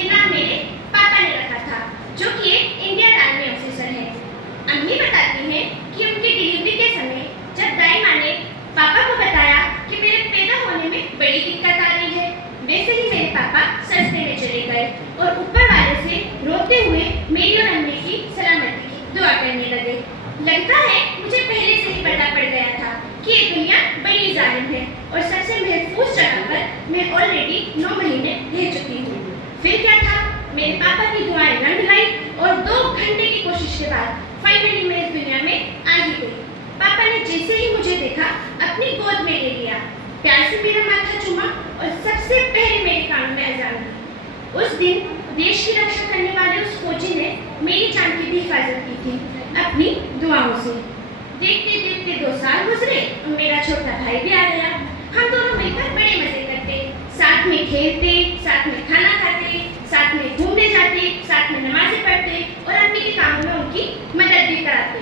ये नाम मेरे पापा ने रखा था, जो कि एक इंडियन आर्मी ऑफिसर है। अम्मी बताती हैं कि उनकी डिलीवरी के समय जब दाई माँ ने पापा को बताया कि मेरे पैदा होने में बड़ी दिक्कत आ रही है, वैसे ही मेरे पापा सजदे में चले गए और ऊपर वाले से रोते हुए मेरी और अम्मी की सलामती की दुआ करने लगे। लगता है मुझे पहले से ही पता पड़ गया था कि ये दुनिया बड़ी जालिम है और सबसे महफूज जगह पर मैं ऑलरेडी 9 महीने रह चुकी हूँ। फिर क्या था, मेरे पापा की दुआएं रंग लाई और 2 घंटे की कोशिश के बाद फाइनली मैं इस दुनिया में आ ही गई। पापा ने जैसे ही मुझे देखा अपनी गोद में ले लिया, प्यार से मेरा माथा चूमा और सबसे पहले मेरे कानों में अजान दी। उस दिन देश की रक्षा करने वाले उस फौजी ने मेरी जान की भी हिफाजत की थी अपनी दुआओं से। देखते देखते 2 साल गुजरे और मेरा छोटा भाई भी आ गया। हम दोनों मिलकर बड़े मजे करते, साथ में खेलते, साथ में खाना खाते, साथ में घूमने जाते, साथ में नमाजें पढ़ते और अम्मी के कामों में उनकी मदद भी कराते।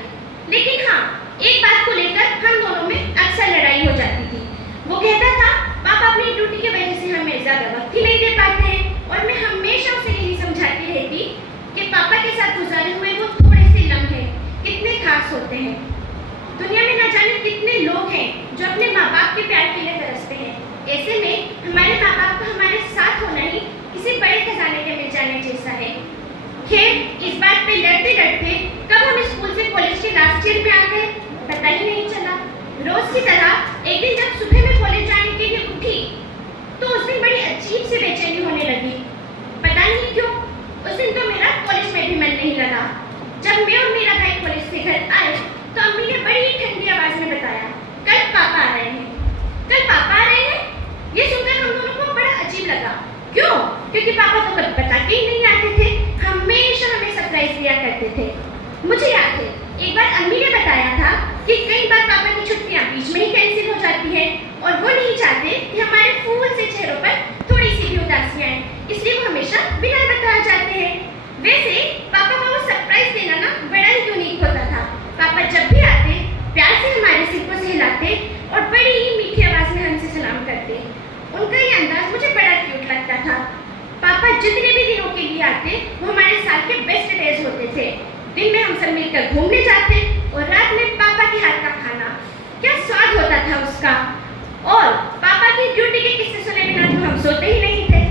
लेकिन हाँ, एक बात को लेकर हम दोनों में अक्सर लड़ाई हो जाती थी। वो कहता था पापा अपनी ड्यूटी की वजह से हमें ज्यादा वक्त ही नहीं दे पाते हैं और मैं हमेशा उसे यही समझाती रहती कि पापा के साथ गुजारे हुए वो थोड़े से लम्हे कितने खास होते हैं। दुनिया में न जाने कितने लोग हैं जो अपने माँ बाप के प्यार के लिए तरसते हैं। ऐसे में हमारे माँ बाप का हमारे साथ होना ही किसी बड़े खजाने के मिल जाने जैसा है। खैर, इस बात पे लड़ते लड़ते कब हम स्कूल से कॉलेज के लास्ट ईयर में आ गए पता ही नहीं चला। रोज की तरह एक दिन जब सुबह में कॉलेज जाने के लिए उठी तो उस दिन बड़ी अजीब सी बेचैनी होने लगी। पता नहीं क्यों, उस दिन तो मेरा कॉलेज में भी मन नहीं लगा। जब मैं और मेरा भाई कॉलेज से घर आए तो अम्मी ने बड़ी ठंडी आवाज में बताया, कल पापा आ रहे हैं। कल पापा आ रहे हैं? ये सुनकर हम दोनों को बड़ा अजीब लगा। क्यों? क्योंकि पापा तो कभी बताते ही नहीं आते थे, हमेशा हमें सरप्राइज दिया करते थे। मुझे याद है एक बार अम्मी ने बताया था कि कई बार पापा की छुट्टियां बीच में ही कैंसिल हो जाती है और वो नहीं चाहते कि हमारे फूल से चेहरों पर थोड़ी सी भी उदासी आए, इसलिए वो हमेशा बिना बताए जाते हैं। वैसे पापा को वो सरप्राइज देना ना बड़ा ही यूनिक होता था। पापा जब भी आते प्यार से हमारे सिर को सहलाते और बड़ी ही मीठी आवाज में हमसे सलाम करते। उनका ये अंदाज मुझे बड़ा क्यूट लगता था। पापा जितने भी दिनों के लिए आते वो हमारे साल के बेस्ट डेज होते थे। दिन में हम सब मिलकर घूमने जाते और रात में पापा के हाथ का खाना, क्या स्वाद होता था उसका। और पापा की ड्यूटी के किस्से सुने बिना तो हम सोते ही नहीं थे।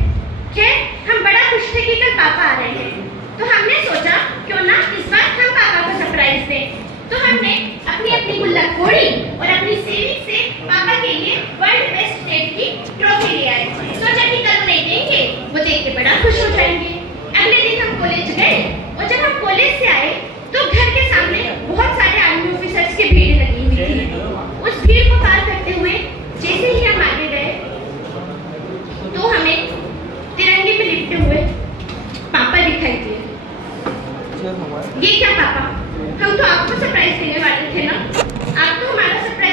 खैर, हम बड़ा खुश थे कि कल पापा आ रहे हैं, तो हमने सोचा क्यों ना इस बार हम पापा को सरप्राइज दें। तो हमने अपनी अपनी गुल्लक फोड़ी और अपनी सेविंग से पापा के लिए वर्ल्ड बेस्ट डेट की ट्रॉफी ले आए। सोचा कि कल उन्हें देंगे, वो देख के बड़ा खुश हो जाएंगे। अगले दिन हम कॉलेज गए और जब हम कॉलेज से आए तो घर के सामने बहुत सारे आर्मी ऑफिसर्स की भीड़ लगी हुई थी। उस भीड़ को पार करते हुए जैसे ही हम आगे गए तो हमें तिरंगे में लिपटे हुए पापा दिखाई दिए। ये क्या पापा, हम तो आपको सरप्राइज देने वाले थे ना, आप तो हमारा सरप्राइज